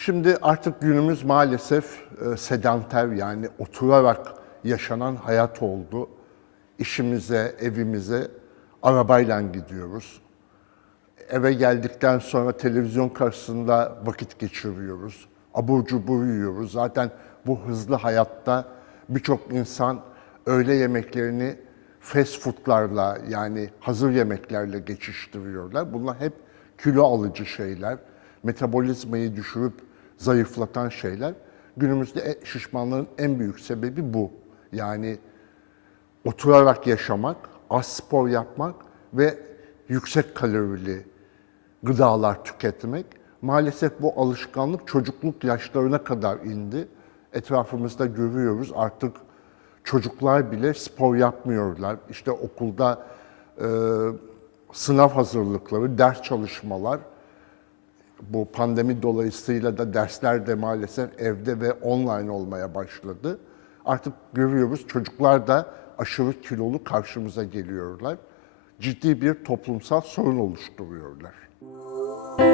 Şimdi artık günümüz maalesef e, sedanter yani oturarak yaşanan hayat oldu. İşimize, evimize arabayla gidiyoruz. Eve geldikten sonra televizyon karşısında vakit geçiriyoruz. Abur cubur yiyoruz. Zaten bu hızlı hayatta birçok insan öğle yemeklerini fast foodlarla yani hazır yemeklerle geçiştiriyorlar. Bunlar hep kilo alıcı şeyler. Metabolizmayı düşürüp zayıflatan şeyler. Günümüzde e- şişmanlığın en büyük sebebi bu. Yani oturarak yaşamak, az spor yapmak ve yüksek kalorili gıdalar tüketmek. Maalesef bu alışkanlık çocukluk yaşlarına kadar indi. Etrafımızda görüyoruz artık çocuklar bile spor yapmıyorlar. İşte okulda e, sınav hazırlıkları, ders çalışmalar, bu pandemi dolayısıyla da dersler de maalesef evde ve online olmaya başladı. Artık görüyoruz çocuklar da aşırı kilolu karşımıza geliyorlar. Ciddi bir toplumsal sorun oluşturuyorlar.